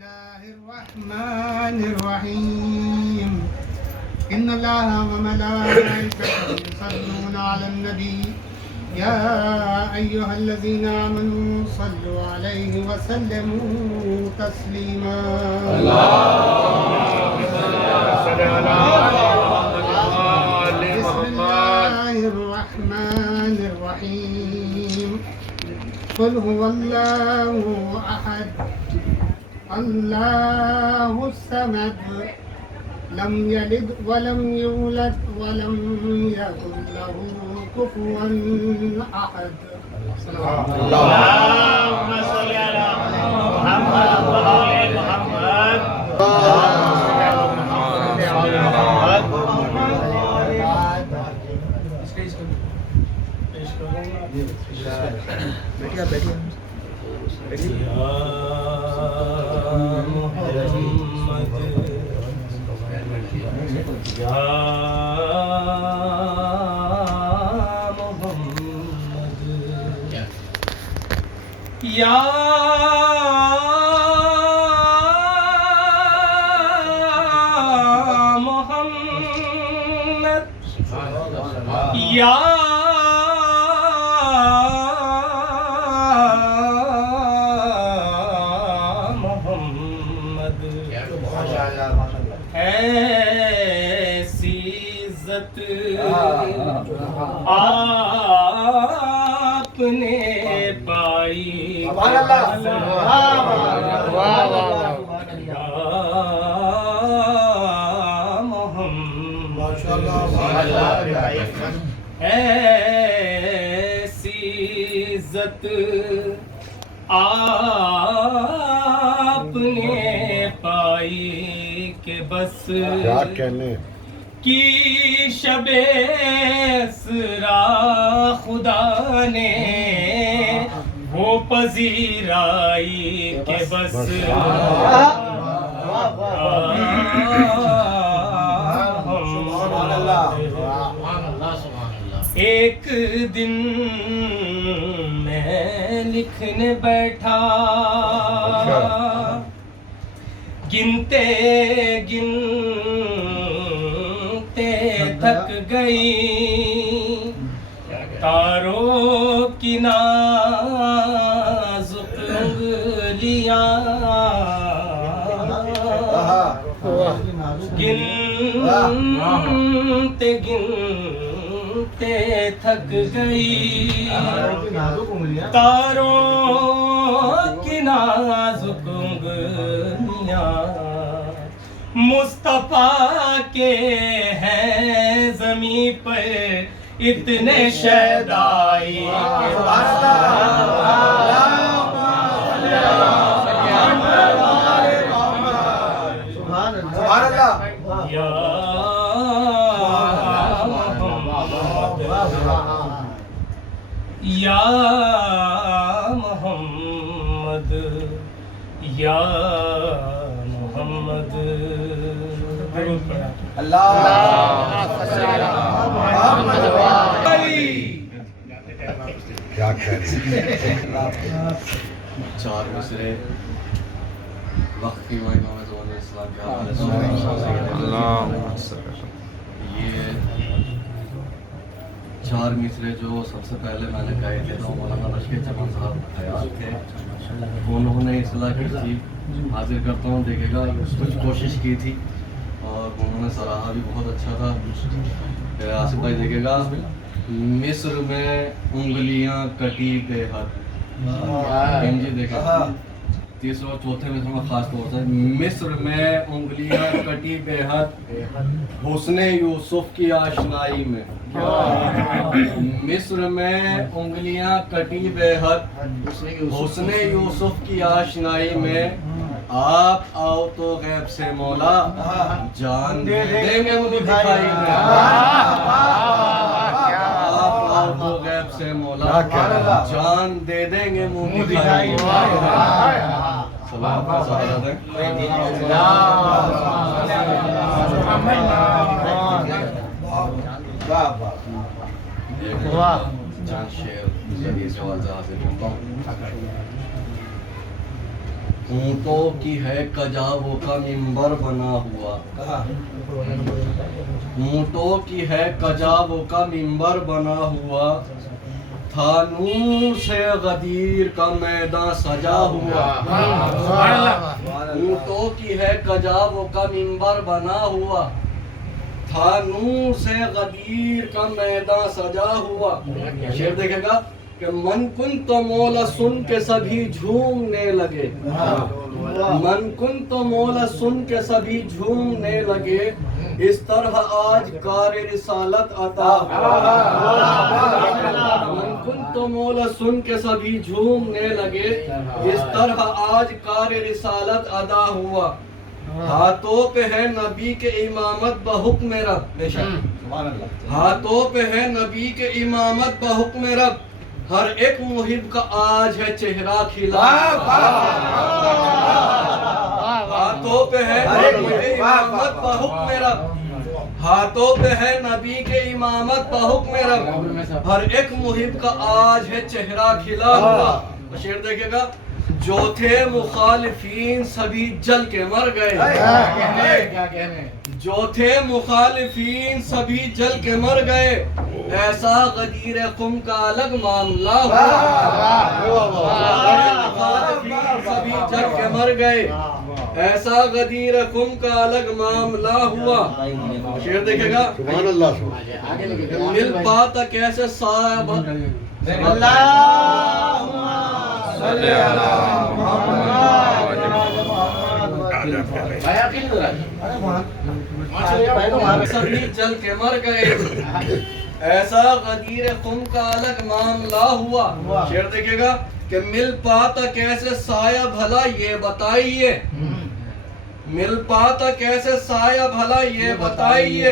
الله الرحمن الرحيم إن الله وملائكته يصلون على النبي يا أيها الذين آمنوا صلوا عليه وسلموا تسليما بسم الله الرحمن الرحيم قل هو الله أحد الله الصمد لم يلد ولم يولد ولم يكن له كفوا أحد. اللهم صل على محمد وآل محمد. یا محمد یا محمد ایسی عزت آپ نے پائی ایسی عزت آپ نے پائی کہ بس کی شب اسرا خدا نے وہ پذیرائی کہ بس ایک دن میں لکھنے بیٹھا گنتے گنتے تھک گئی تاروں کی نازک انگلیاں گنتے گنتے تھک گئی تاروں کی نازک انگلیاں مصطفیٰ کے ہیں زمین پر اتنے شیدائی یا محمد یا محمد کیا کہہ چار مصرے وقت کی امام زمان الاسلام کے یہ چار مصرے جو سب سے پہلے میں نے کہے تھے تو مولانا رشید چمن صاحب حیات تھے انہوں نے اصلاح کی تھی حاضر کرتا ہوں دیکھے گا کچھ کوشش کی تھی اور انہوں نے سراہا بھی بہت اچھا تھا آصف بھائی دیکھے گا مصر میں انگلیاں کٹی بے حد جی دیکھے تیسرے اور چوتھے مصر میں خاص طور سے مصر میں انگلیاں کٹی بے حد حسن یوسف کی آشنائی میں مصر میں انگلیاں کٹی بے حد حسن یوسف کی آشنائی میں آپ آؤ تو غیب سے مولا جان دے دیں گے مجھے دکھائی میں آپ آؤ تو غیب سے مولا جان دے دیں گے منہ دکھائی سلام چند شعر حدیث حوالہ حاصل کرتا ہوں. اونٹوں کی ہے کجاووں کا منبر بنا ہوا، اونٹوں کی ہے کجاووں کا منبر بنا ہوا، تھا نور سے غدیر کا میدان سجا ہوا، اونٹوں کی ہے کجاووں کا منبر بنا ہوا، تھا نور سے غدیر کا میدان سجا ہوا۔ شعر دیکھے گا کہ من کن تو مولا سن کے سبھی جھومنے لگے، من کن تو مولا سن کے سبھی جھومنے لگے، اس طرح آج کار رسالت عطا ہوا، من کن تو مولا سن کے سبھی جھومنے لگے، اس طرح آج کار رسالت ادا ہوا، ہاتھوں پہ ہے نبی کے امامت بحکم رب، بے شک ہاتھوں پہ ہے نبی کے امامت بحکم رب، ہر ایک محب کا آج ہے چہرہ کھلا، ہاتھوں پہ ہے نبی کے امامت بحکم رب، ہاتھوں پہ ہے نبی کے امامت بحکم رب، ہر ایک محب کا آج ہے چہرہ کھلا ہوا۔ شعر دیکھے گا، جو تھے مخالفین سبھی جل کے مر گئے، جو تھے مخالفین سبھی جل کے مر گئے، ایسا غدیر خم کا الگ معاملہ ہوا، مخالفین سبھی جل کے مر گئے، ایسا غدیر خم کا الگ معاملہ ہوا۔ شعر دیکھے گا، مل پاتا کیسے صاحب سبھی جل کے مر گئے، ایسا غدیر خم کا الگ معاملہ ہوا۔ شعر دیکھے گا کہ مل پاتا کیسے سایہ بھلا یہ بتائیے، مل پاتا کیسے سایہ بھلا یہ بتائیے،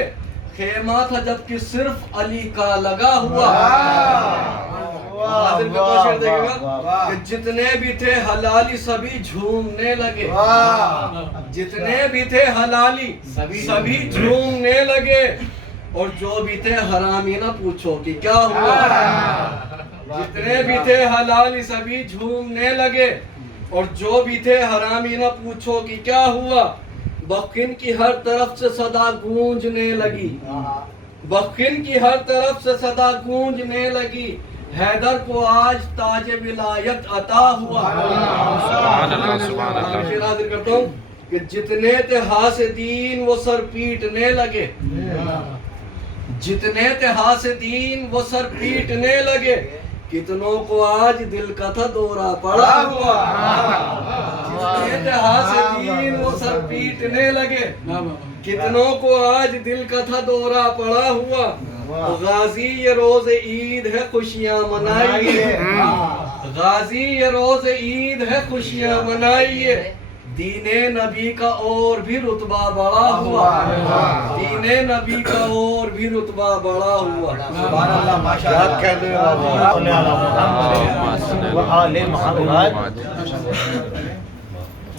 خیمہ تھا جبکہ صرف علی کا لگا ہوا۔ حاضر کا تو شعر دیکھے گا کہ جتنے بھی تھے حلالی سبھی جھومنے لگے، جتنے بھی تھے حلالی سبھی جھومنے لگے، اور جو بھی تھے حرامی نہ پوچھو کہ کیا ہوا، جتنے بھی تھے حلالی سبھی جھومنے لگے، اور جو بھی تھے حرامی نہ پوچھو کہ کیا ہوا، بخن کی ہر طرف سے صدا گونجنے لگی، بخن کی ہر طرف سے صدا گونجنے لگی، حیدر کو آج تاج ولایت عطا ہوا۔ شعر حاضر کرتا ہوں کہ جتنے تھے حاسدین وہ سر پیٹنے لگے، جتنے تھے حاسدین وہ سر پیٹنے لگے، کتنوں کو آج دل کا تھا دورہ پڑا ہوا، جتنے تھے حاسدین وہ سر پیٹنے لگے، کتنوں کو آج دل کا تھا دورہ پڑا ہوا، غازی یہ روز عید ہے خوشیاں منائیے، غازی یہ روز عید ہے خوشیاں منائیے، دین نبی کا اور بھی رتبہ بڑا ہوا، دین نبی کا اور بھی رتبہ بڑا ہوا۔ سبحان اللہ، ماشاءاللہ،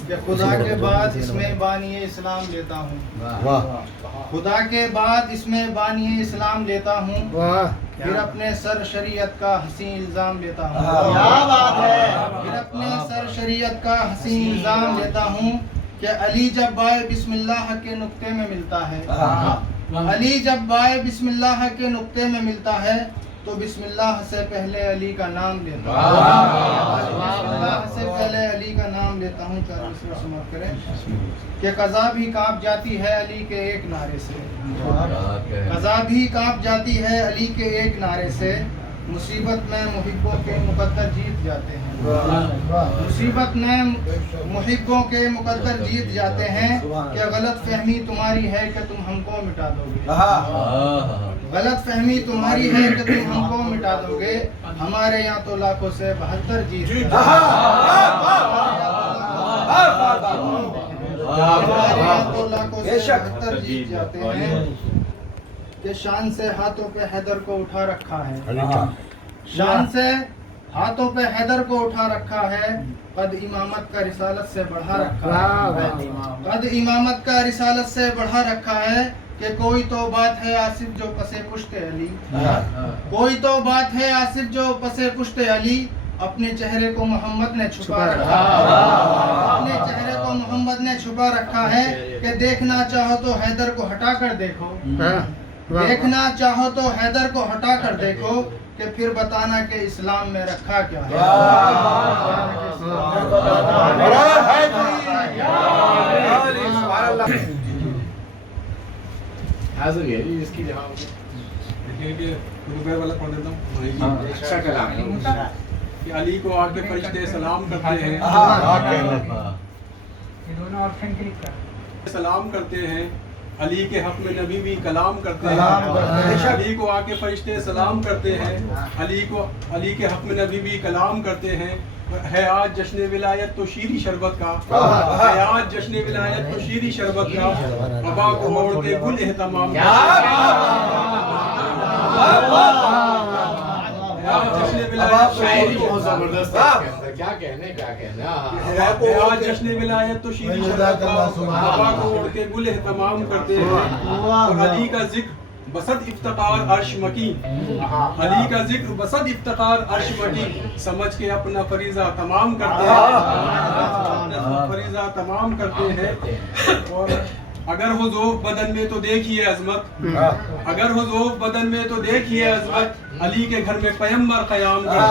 کہ خدا کے بعد اس میں بانی اسلام لیتا ہوں، خدا کے بعد اس میں بانی اسلام لیتا ہوں، پھر اپنے سر شریعت کا حسین الزام لیتا ہوں، پھر اپنے سر شریعت کا حسین الزام لیتا ہوں کہ علی جب بائے بسم اللہ کے نقطے میں ملتا ہے، علی جب بائے بسم اللہ کے نقطے میں ملتا ہے تو بسم اللہ سے پہلے علی کا نام لیتا ہوں، بسم اللہ سے پہلے علی کا نام لیتا ہوں۔ سمجھ کریں کہ قضا بھی کانپ جاتی ہے علی کے ایک نعرے سے، قضا بھی کانپ جاتی ہے علی کے ایک نعرے سے، مصیبت میں محبوں کے مقدر جیت جاتے ہیں، مصیبت میں محبوں کے مقدر جیت جاتے ہیں، کہ غلط فہمی تمہاری ہے کہ تم ہم کو مٹا دو گے، غلط فہمی تمہاری ہے کہ تم ہم کو مٹا دو گے، ہمارے یہاں تو لاکھوں سے 72 جیت جاتے ہیں، ہمارے یہاں تو لاکھوں سے 72 جیت جاتے ہیں، کہ شان سے ہاتھوں پہ حیدر کو اٹھا رکھا ہے، شان سے ہاتھوں پہ حیدر کو اٹھا رکھا ہے، قد امامت کا رسالت سے بڑھا رکھا ہے، قد امامت کا رسالت سے بڑھا رکھا ہے، کہ کوئی تو بات ہے آصف جو پسے پشت علی، کوئی تو بات ہے آصف جو پسے پشت علی، اپنے چہرے کو محمد نے چھپا رکھا اپنے چہرے کو محمد نے چھپا رکھا ہے کہ دیکھنا چاہو تو حیدر کو ہٹا کر دیکھو دیکھنا چاہو تو حیدر کو ہٹا کر دیکھو کہ پھر بتانا کہ اسلام میں رکھا کیا ہے اچھا کلام کہ علی کو آ کے فرشتے سلام کرتے ہیں سلام کرتے ہیں علی کے حق میں نبی بھی کلام کرتے ہیں علی کو آ کے فرشتے سلام کرتے ہیں علی کے حق میں نبی بھی کلام کرتے ہیں ہے آج جشن ولایت تو شیریں شربت کا ہے آج جشن ولایت تو شیریں شربت کا ابا کو اوڑھ کے گل اہتمام جشن ولایت جشن ولایت تو شیریں شربت کا ابا کو اوڑھ کے گل اہتمام کرتے ہیں اور علی کا ذکر بسد افتقار عرش مکین علی کا ذکر بسد افتقار عرش مکین سمجھ کے اپنا فریضہ تمام کرتے ہیں اور اگر ہو ذوف بدن میں تو دیکھیے عظمت اگر ہو ذوف بدن میں تو دیکھیے عظمت علی کے گھر میں پیمبر قیام کرتے ہیں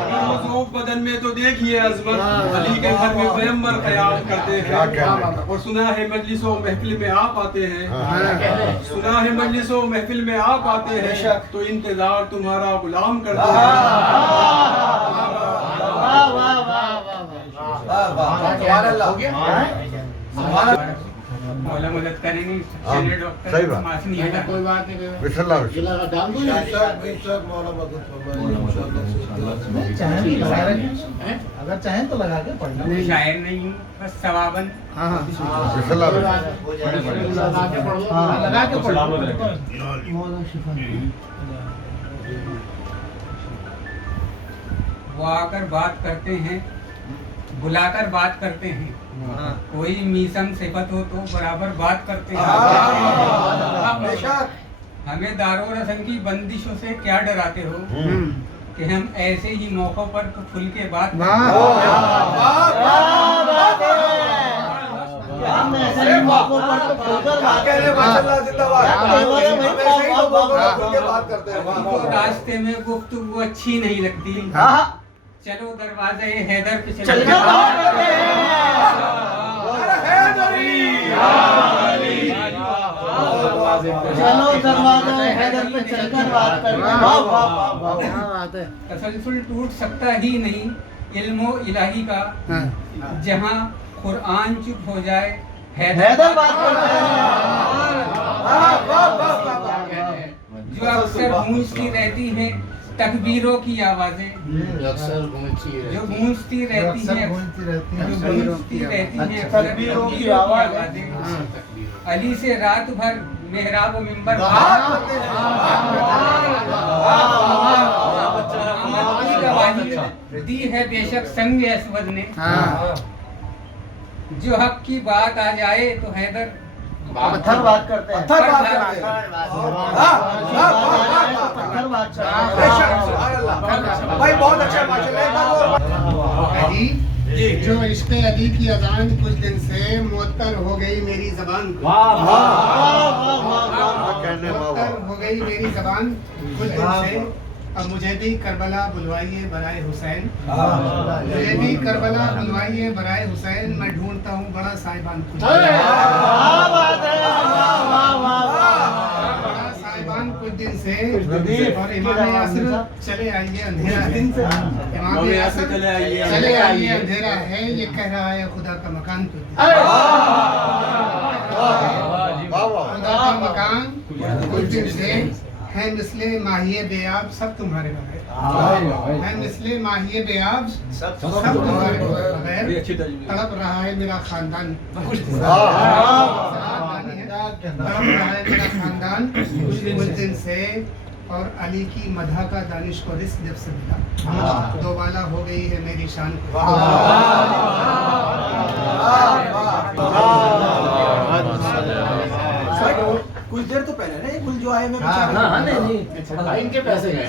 اگر ہو ذوف بدن میں تو دیکھیے عظمت علی کے گھر میں پیمبر قیام کرتے ہیں اور سنا ہے مجلس و محفل میں آپ آتے ہیں سنا ہے مجلس و محفل میں آپ آتے ہیں تو انتظار تمہارا غلام کرتے ہیں مولا مدد کریں گے صحیح بات کوئی بات نہیں اگر چاہیں تو لگا کے پڑھنا شاعر نہیں ہوں بس ثواباً لگا کے پڑھنا وہ آ کر بات کرتے ہیں بلا کر بات کرتے ہیں کوئی میسم صفت ہو تو برابر بات کرتے ہیں ہمیں دارو رسم کی بندشوں سے کیا ڈراتے ہو کہ ہم ایسے ہی موقعوں پر کھل کے بات راستے میں گفتگو اچھی نہیں لگتی چلو دروازے حیدر پہ چلو دروازے حیدر پہ چل کر بات کرتے ہیں تسلسل ٹوٹ سکتا ہی نہیں علم و الہی کا جہاں قرآن چپ ہو جائے حیدر بات کرتے ہیں جو اکثر گونجتی رہتی ہیں تکبیروں کی آوازیں جو گونجتی رہتی ہیں تکبیروں کی آوازیں علی سے رات بھر محراب و منبر دی ہے بے شک سنگ اسود نے جو حق کی بات آ جائے تو حیدر پتھر بات کرتے ہیں جو عشق علی کی اذان کچھ دن سے معطر ہو گئی میری زبان معطر ہو گئی میری زبان کچھ دن سے اب مجھے بھی کربلا بلوائیے برائے حسین مجھے بھی کربلا بلوائیے برائے حسین میں ڈھونڈتا ہوں بڑا صاحبان کچھ دن سے اور امام عصر چلے آئیے اندھیرا ہے امام عصر چلے آئیے اندھیرا ہے یہ کہہ رہا ہے خدا کا مکان خدا کا مکان کچھ دن سے ہے مثل ماہی بیاب سب تمہارے بغیر ہے مثل ماہی بیاب سب تمہارے بغیر تڑپ رہا ہے میرا خاندان تڑپ رہا ہے میرا خاندان کچھ دن سے اور علی کی مدح کا دانش کو رزق جب سے ملا دوبالا ہو گئی ہے میری شان کچھ دیر تو پہلے نا یہ گل جو آئے میں ان کے پیسے گئے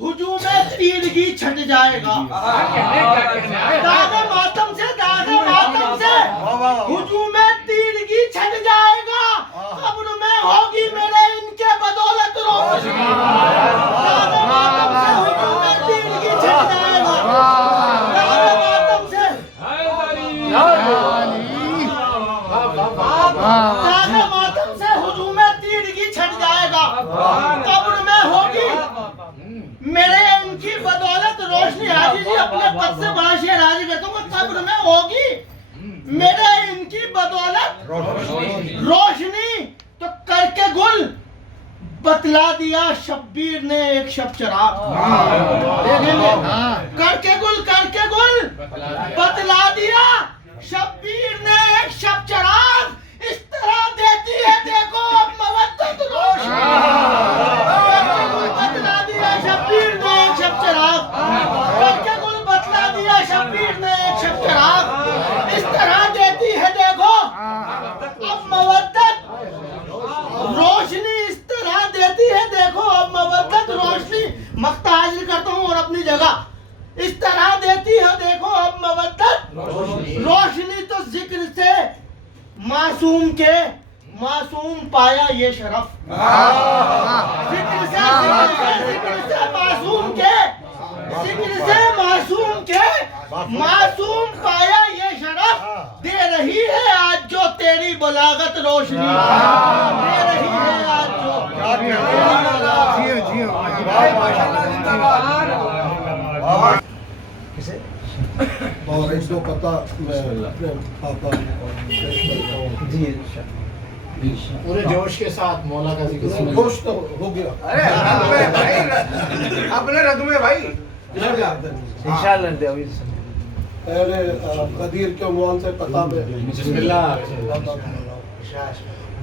ہجوم تیرگی چھٹ جائے گا داغ ماتم سے ہجوم تیرگی چھٹ جائے گا قبر میں ہوگی میرے ان کے بدولت روشنی داغ ماتم سے ہجوم تیرگی چھٹ جائے گا داغ ماتم سے ہجوم تیرگی چھٹ جائے گا قبر میں ہوگی میرے ان کی بدولت روشنی. حاجی جی اپنے پد سے بڑا شعر حاضر کرتا ہوں کہ قبر میں ہوگی میرے ان کی بدولت روشنی. تو کر کے گل بتلا دیا شبیر نے ایک شب چراغ. دیکھیں گے کر کے گل بتلا دیا شبیر نے ایک شب چراغ. اس طرح دیتی ہے دیکھو اب مودت روشنی. بتلا دیا شبیر نے ایک شب چراغ. کر کے گل بتلا دیا شبیر نے ایک شب چراغ. اس طرح دیتی ہے دیکھو اب مودت روشنی. اس طرح دیتی ہے دیکھو اب مودت روشنی. مقطع حاضر کرتا ہوں اور اپنی جگہ. اس طرح دیتی ہے دیکھو اب مودت روشنی. تو ذکر سے معصوم معصوم پایا یہ شرف. ذکر سے معصوم کے معصوم پایا یہ شرف. دے رہی ہے آج جو تیری بلاغت روشنی. دے رہی ہے آج جو اور ایک دو قطع میں اپنے پاپا پورے جوش کے ساتھ مولا کا ذکر جوش تو ہو گیا. اپنے ردمے بھائی پہلے قدیر کے عنوان سے قطع میں بسم اللہ.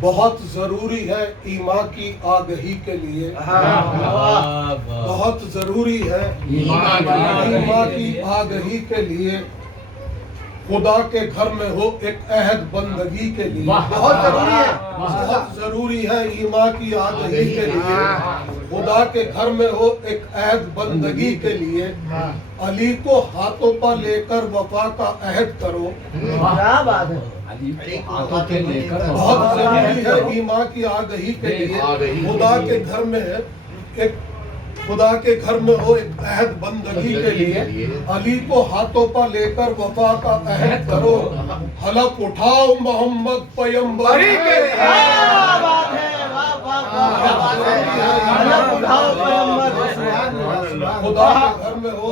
بہت ضروری ہے ایمان کی آگہی کے لیے. بہت ضروری ہے ایمان کی آگہی کے لیے خدا کے گھر میں ہو ایک عہد بندگی کے لیے. بہت ضروری ہے ایمان کی آگہی کے لیے خدا کے گھر میں ہو ایک عہد بندگی کے لیے. علی کو ہاتھوں پر لے کر وفا کا عہد کرو. بہت ضروری ہے ایمان کی آگہی کے لیے خدا کے گھر میں ہو ایک عہد بندگی کے لیے. علی کو ہاتھوں پر لے کر وفا کا عہد کرو. حلف اٹھاؤ محمد پیمبر کے لیے. خدا کے گھر میں ہو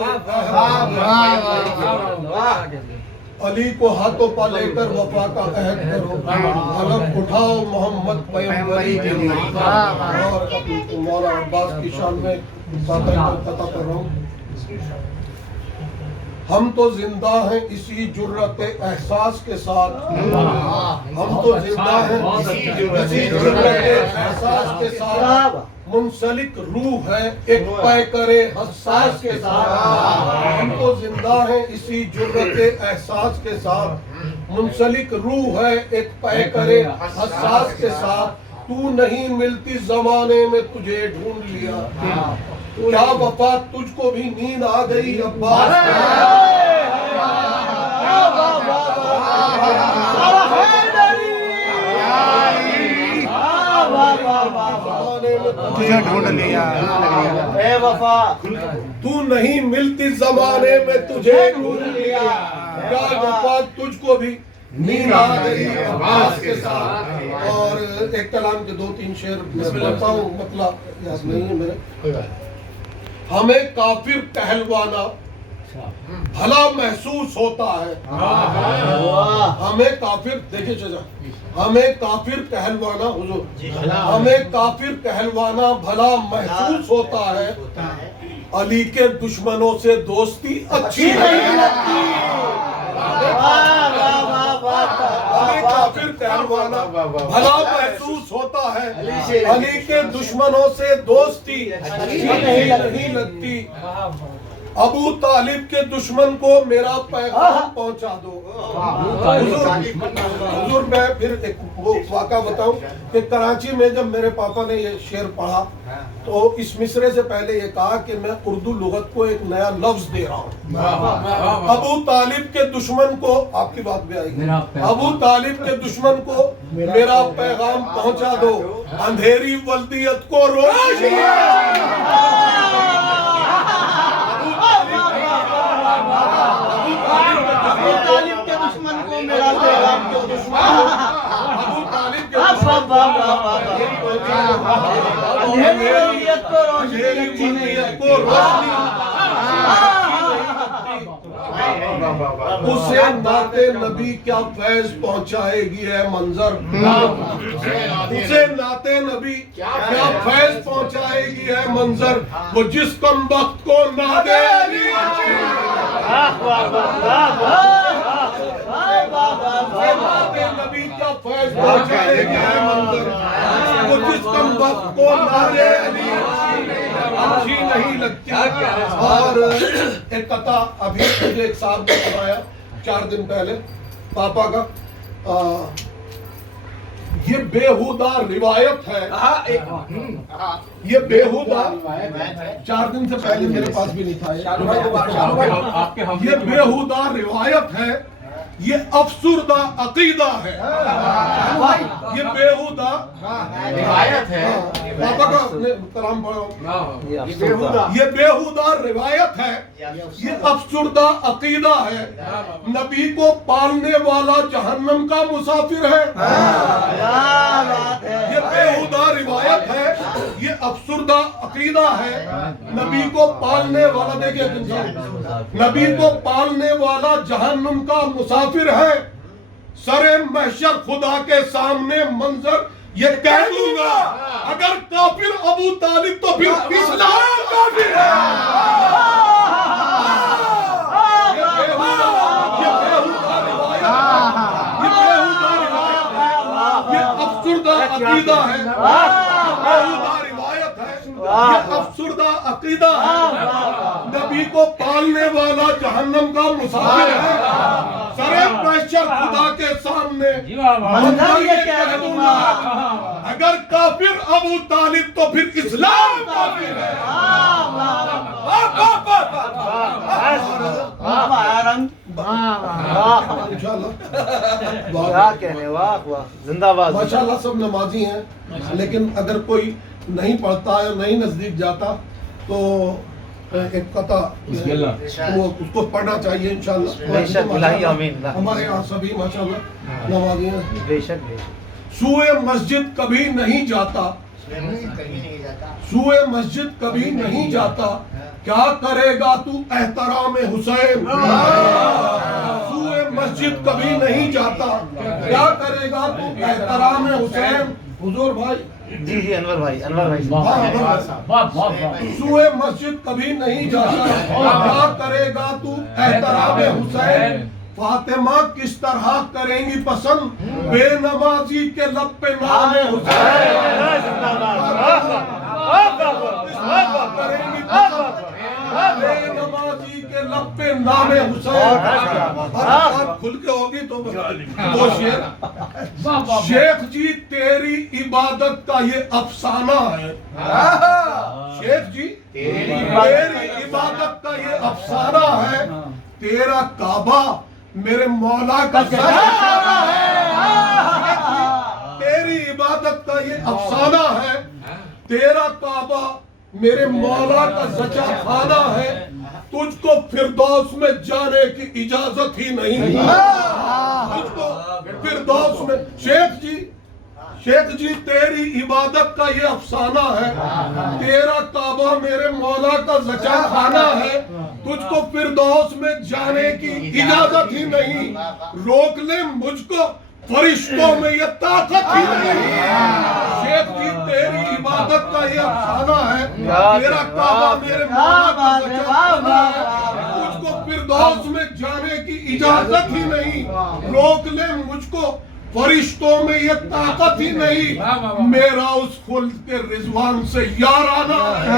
علی کو ہاتھوں پر لے کر وفا کا عہد کرو. حلف اٹھاؤ محمد پیمبری کے لیے. اور مولانا عباس کی شان میں باتیں پتہ کر رہا ہوں. ہم تو زندہ ہیں اسی جرت احساس کے ساتھ. ہم تو زندہ ہیں اسی جرت احساس کے ساتھ. منسلک روح ہے ایک پیکر حساس کے ساتھ. ہم تو زندہ ہیں اسی جرت احساس کے ساتھ. منسلک روح ہے ایک پیکر حساس کے ساتھ. تو نہیں ملتی زمانے میں تجھے ڈھونڈ لیا. کیا وفا تجھ کو بھی نیند آ گئی عباس. ڈھونڈ لیا اے وفا تو نہیں ملتی زمانے میں تجھے ڈھونڈ لیا. کیا وفا تجھ کو بھی نیند آ گئی عباس کے ساتھ. اور ایک کلام کے 2-3 شعر میں پڑھتا ہوں. مطلب یاد نہیں ہے میرے. ہمیں کافر کہلوانا بھلا محسوس ہوتا ہے. ہمیں کافر دیکھیں چچا ہمیں کافر کہلوانا حضور ہمیں کافر کہلوانا بھلا محسوس ہوتا ہے. علی کے دشمنوں سے دوستی اچھی نہیں لگتی. ہمیں کافر کہلوانا بھلا محسوس ہوتا ہے. علی کے دشمنوں سے دوستی اچھی نہیں لگتی. ابو طالب کے دشمن کو میرا پیغام پہنچا دو. حضور میں پھر ایک وہ واقعہ بتاؤں کہ کراچی میں جب میرے پاپا نے یہ شعر پڑھا تو اس مصرے سے پہلے یہ کہا کہ میں اردو لغت کو ایک نیا لفظ دے رہا ہوں. ابو طالب کے دشمن کو، آپ کی بات بھی آئی گی، ابو طالب کے دشمن کو میرا پیغام پہنچا دو، اندھیری ولدیت کو روشنی. ابو طالب کے دشمن کو میرا پیغام دو. ابو طالب کے دشمن اندھیری ولدیت کو روشنی. اسے نعت نبی کیا فیض پہنچائے گی ہے منظر. اسے نعت نبی کیا فیض پہنچائے گی ہے منظر. وہ جس کم وقت کو نعت علی نبی کیا فیض پہنچائے گی ہے منظر. وہ جس کم وقت کو نعت علی اچھی نہیں لگتی. اور ایک قطع ابھی مجھے ایک صاحب نے سنایا 4 دن پہلے پاپا کا، یہ بےہودہ روایت ہے. یہ بےہودہ 4 دن سے پہلے میرے پاس بھی نہیں تھا. یہ بےہودہ روایت ہے، یہ افسردہ عقیدہ ہے. یہ بےہودہ روایت ہے. پاپا کا کلام پڑھو. یہ بےہودہ روایت ہے، یہ افسردہ عقیدہ ہے. نبی کو پالنے والا جہنم کا مسافر ہے. یہ بےہودہ روایت ہے، یہ افسردہ عقیدہ ہے. نبی کو پالنے والا، دیکھیے نبی کو پالنے والا جہنم کا مسافر ہے. سر محشر خدا کے سامنے منظر یہ کہہ دوں گا، اگر کافر ابو طالب تو پھر اسلام کافر ہے. یہ بےہودہ روایت، یہ افسردہ عقیدہ ہے. بےہودہ روایت ہے، یہ افسردہ عقیدہ ہے. نبی کو پالنے والا جہنم کا مسافر ہے. سر محشر خدا کے سامنے منظر یہ کہہ دوں گا، اگر کافر ابو طالب تو پھر اسلام کافر ہے. زندہ باد. ماشاءاللہ سب نمازی ہیں، لیکن اگر کوئی نہیں پڑھتا ہے، نہیں نزدیک جاتا تو ایک قطع وہ اس کو پڑھنا چاہیے انشاءاللہ. ہمارے یہاں سبھی ماشاءاللہ نمازی ہیں. بے شک سوئے مسجد کبھی نہیں جاتا، سوئے مسجد کبھی نہیں جاتا، کیا کرے گا تو احترام حسین. سوئے مسجد کبھی نہیں جاتا، کیا کرے گا تو احترام حسین. حضور بھائی جی انور بھائی سوئے مسجد کبھی نہیں جاتا، کیا کرے گا تو احترام حسین. فاطمہ کس طرح کریں گی پسند بے نمازی کے لب پہ نام حسین. بے نمازی کے لب پہ نام حسین. بات کھل کے ہوگی تو وہ شیخ جی تیری عبادت کا یہ افسانہ ہے. شیخ جی تیری عبادت کا یہ افسانہ ہے. تیرا کعبہ میرے مولا کا خانہ ہے. تیری عبادت کا یہ افسانہ ہے. تیرا کعبہ میرے مولا کا سچا خانہ ہے. تجھ کو فردوس میں جانے کی اجازت ہی نہیں. تجھ کو فردوس میں شیخ جی تیری عبادت کا یہ افسانہ ہے. تیرا کعبہ میرے مولا کا سچا خانہ ہے. تجھ کو فردوس میں جانے کی اجازت ہی نہیں. روک لے مجھ کو فرشتوں میں یہ طاقت ہی نہیں. شیخ جی تیری عبادت کا یہ افسانہ ہے. تیرا کعبہ میرے مولا کا سچا خانہ ہے. تجھ کو فردوس میں جانے کی اجازت ہی نہیں. روک لے مجھ کو فرشتوں میں یہ طاقت ہی نہیں. میرا اس خلد کے رضوان سے یارانہ ہے.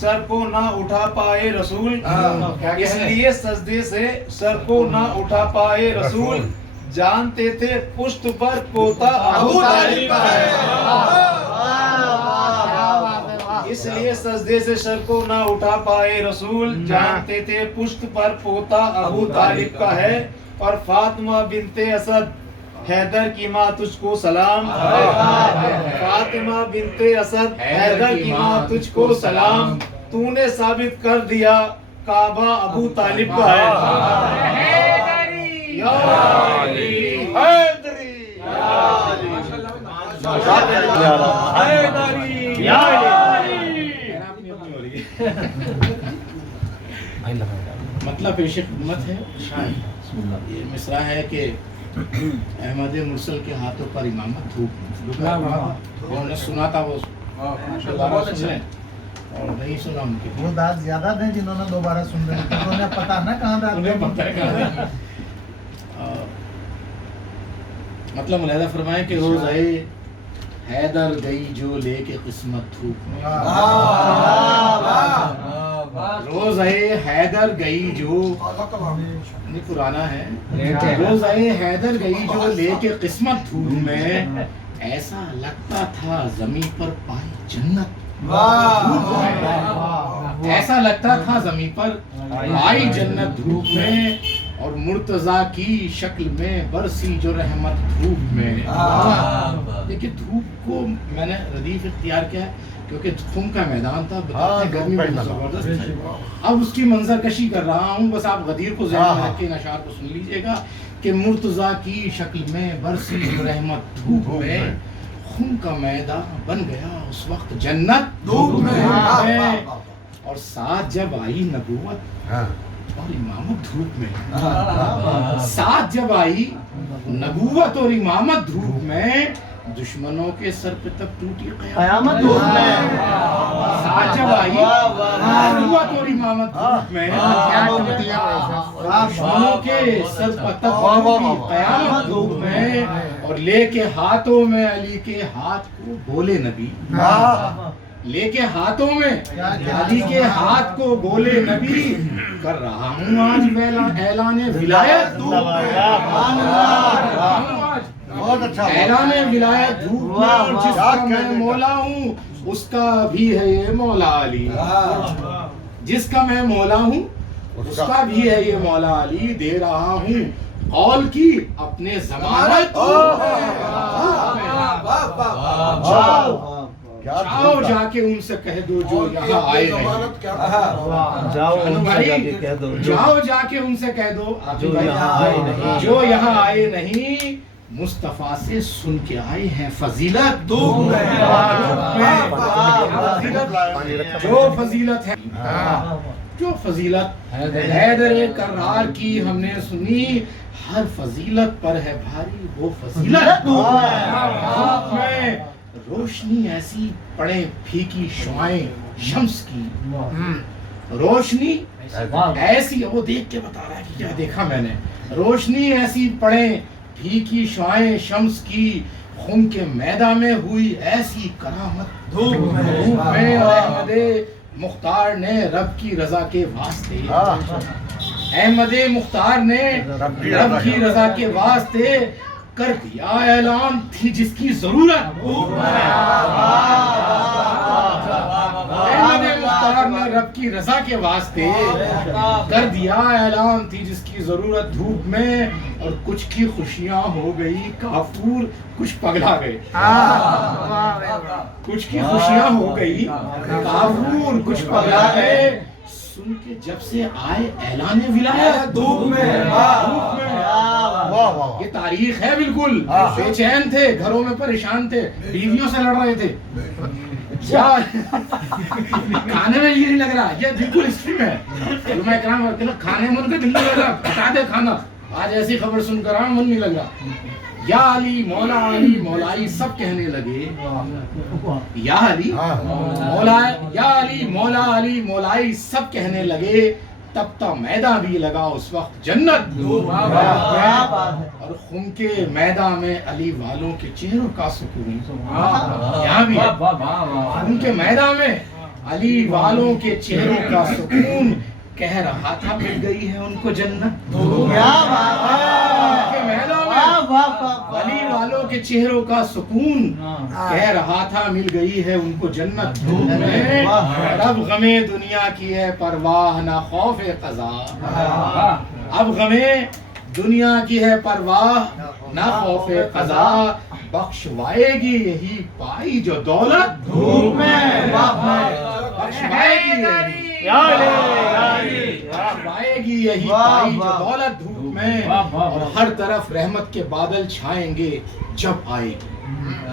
سر کو نہ اٹھا پائے رسول، اس لیے سجدے سے سر کو نہ اٹھا پائے رسول، جانتے تھے پشت پر پوتا ابو طالب کا ہے، اس لیے سجدے سے سر کو نہ اٹھا پائے رسول، جانتے تھے پشت پر پوتا ابو طالب کا ہے، اور فاطمہ بنت اسد حیدر کی ماں تجھ کو سلام، فاطمہ بنت اسد حیدر کی ماں تجھ کو سلام، تو نے ثابت کر دیا کعبہ ابو طالب کا ہے، یا علی حیدری یا علی حیدری یا علی۔ مطلب پیش خدمت ہے، یہ مصرع ہے کہ احمد مرسل کے ہاتھوں پر امامت دھوپ، انہوں نے سنا تھا، وہ دوبارہ سن لیں اور نہیں سنا ان کے وہ داد زیادہ دیں جنہوں نے دوبارہ سن رہے ہیں، انہوں نے پتہ نہ کہاں داد انہیں پتہ ہے کہاں۔ مطلب ملاحظہ فرمائیں کہ روزہ حیدر گئی جو لے کے قسمت دھوپ میں، روزہ حیدر گئی جو، یہ پرانا ہے، روزہ حیدر گئی جو لے کے قسمت دھوپ میں، ایسا لگتا تھا زمین پر پائی جنت، ایسا لگتا تھا زمین پر پائی جنت دھوپ میں، اور مرتضیٰ کی شکل میں برسی جو رحمت دھوپ میں۔ دیکھیں دھوپ کو میں نے ردیف اختیار کیا ہے کیونکہ خم کا میدان تھا، گرمی بہت زبردست ہے، اب اس کی منظر کشی کر رہا ہوں، بس آپ غدیر کو ذہن میں رکھ کے اشعار کو سن لیجئے گا کہ مرتضیٰ کی شکل میں برسی جو رحمت دھوپ میں، خم کا میدان بن گیا اس وقت جنت دھوپ میں، اور ساتھ جب آئی نبوت اور امامت دھوپ میں، ساتھ جب آئی نبوت اور امامت دھوپ میں، دشمنوں کے سر پہ تب ٹوٹی قیامت دھوپ میں، ساتھ جب آئی نبوت اور امامت دھوپ میں، دشمنوں کے سر پہ تب ٹوٹی قیامت دھوپ میں، اور لے کے ہاتھوں میں علی کے ہاتھ کو بولے نبی، لے کے ہاتھوں میں علی کے ہاتھ کو بولے نبی، کر رہا ہوں آج اعلان ولایت دھوپ میں، اعلان ولایت دھوپ میں، اور جس کا میں مولا ہوں اس کا بھی ہے یہ مولا علی، جس کا میں مولا ہوں اس کا بھی ہے یہ مولا علی، دے رہا ہوں قول کی اپنے ضمانت، جاؤ جا کے ان سے کہہ دو جو یہاں آئے نہیں، جاؤ جا کے ان سے کہہ دو جو یہاں آئے نہیں، مصطفیٰ سے سن کے آئے ہیں فضیلت، جو فضیلت ہے، جو فضیلت حیدر کرار کی ہم نے سنی، ہر فضیلت پر ہے بھاری وہ فضیلت میں، روشنی ایسی پڑے پھیکی شعائیں شمس کی، روشنی ایسی، وہ دیکھ کے بتا رہا ہے کہ کیا دیکھا میں نے، روشنی ایسی پڑے پھیکی شعائیں شمس کی، خم کے میدان میں ہوئی ایسی کرامت دھوپ میں، احمد مختار نے رب کی رضا کے واسطے، احمد مختار نے رب کی رضا کے واسطے کر دیا اعلان، تھی جس کی ضرورت، احمد مختار نے رب کی رضا کے واسطے کر دیا اعلان، تھی جس کی ضرورت دھوپ میں، اور کچھ کی خوشیاں ہو گئی کافور، کچھ پگلا گئے، کچھ کی خوشیاں ہو گئی کافور، کچھ پگلا گئے، سن کے جب سے آئے اعلان ولایت دھوپ میں، یہ تاریخ ہے، بالکل بے چین تھے، گھروں میں پریشان تھے، بیویوں سے لڑ رہے تھے، کھانے میں یہ نہیں لگ رہا، یہ بالکل ہسٹری میں ہے، علماء کرام کھانے من کا دل نہیں لگ رہا، بتا دے کھانا، آج ایسی خبر سن کر من نہیں لگ رہا، یا علی مولا علی مولائی سب کہنے لگے، یا علی مولا، یا علی مولا علی مولائی سب کہنے لگے، تبتا میدان بھی لگا اس وقت جنت، اور خم کے میدان میں علی والوں کے چہروں کا سکون، یہاں بھی خم کے میدان میں علی والوں کے چہروں کا سکون کہہ رہا تھا مل گئی ہے ان کو جنت کیا بات ہے کے محلوں میں واہ واہ واہ علی والوں کے چہروں کا سکون کہہ رہا تھا مل گئی ہے ان کو جنت دھوپ میں اب غمیں دنیا کی ہے پرواہ نہ خوف قضا اب غمیں دنیا کی ہے پرواہ نہ خوف قضا بخشوائے گی یہی پائی جو دولت دھوپ میں بخشوائے گی بخشوائے گی یہی پائی جو دولت دھوپ میں اور ہر طرف رحمت کے بادل چھائیں گے جب آئے گی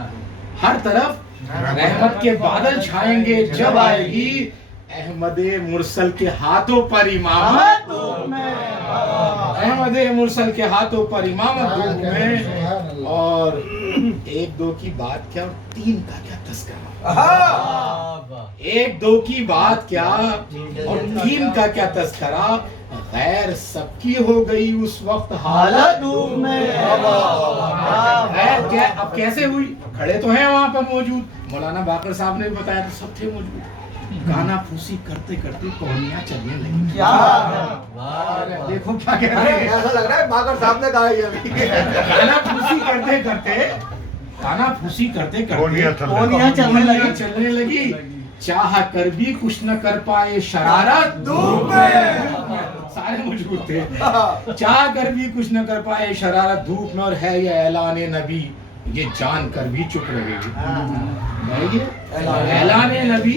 ہر طرف رحمت کے بادل چھائیں گے جب آئے گی احمد مرسل کے ہاتھوں پر امامت احمد مرسل کے ہاتھوں پر امامت دھوپ میں اور ایک دو کی بات کیا اور تین کا کیا تذکرہ ایک دو کی بات کیا اور تین کا کیا تذکرہ غیر سب کی ہو گئی اس وقت حالت دھوپ میں غیر کیا اب کیسے ہوئی کھڑے تو ہیں وہاں پر موجود مولانا باقر صاحب نے بتایا تو سب تھے موجود گانا پھوسی کرتے کرتے کونیاں چلنے لگی دیکھو کیا کہہ رہے ہیں ایسا لگ رہا ہے باقر صاحب نے کہا یہ ابھی گانا پھوسی کرتے کرتے گانا پھوسی کرتے کرتے کونیاں چلنے لگی چاہ کر بھی کچھ نہ کر پائے شرارت دھوپ میں سارے موجود تھے چاہ کر بھی کچھ نہ کر پائے شرارت دھوپ میں اور ہے یہ اعلان نبی یہ جان کر بھی چپ رہے اعلان نبی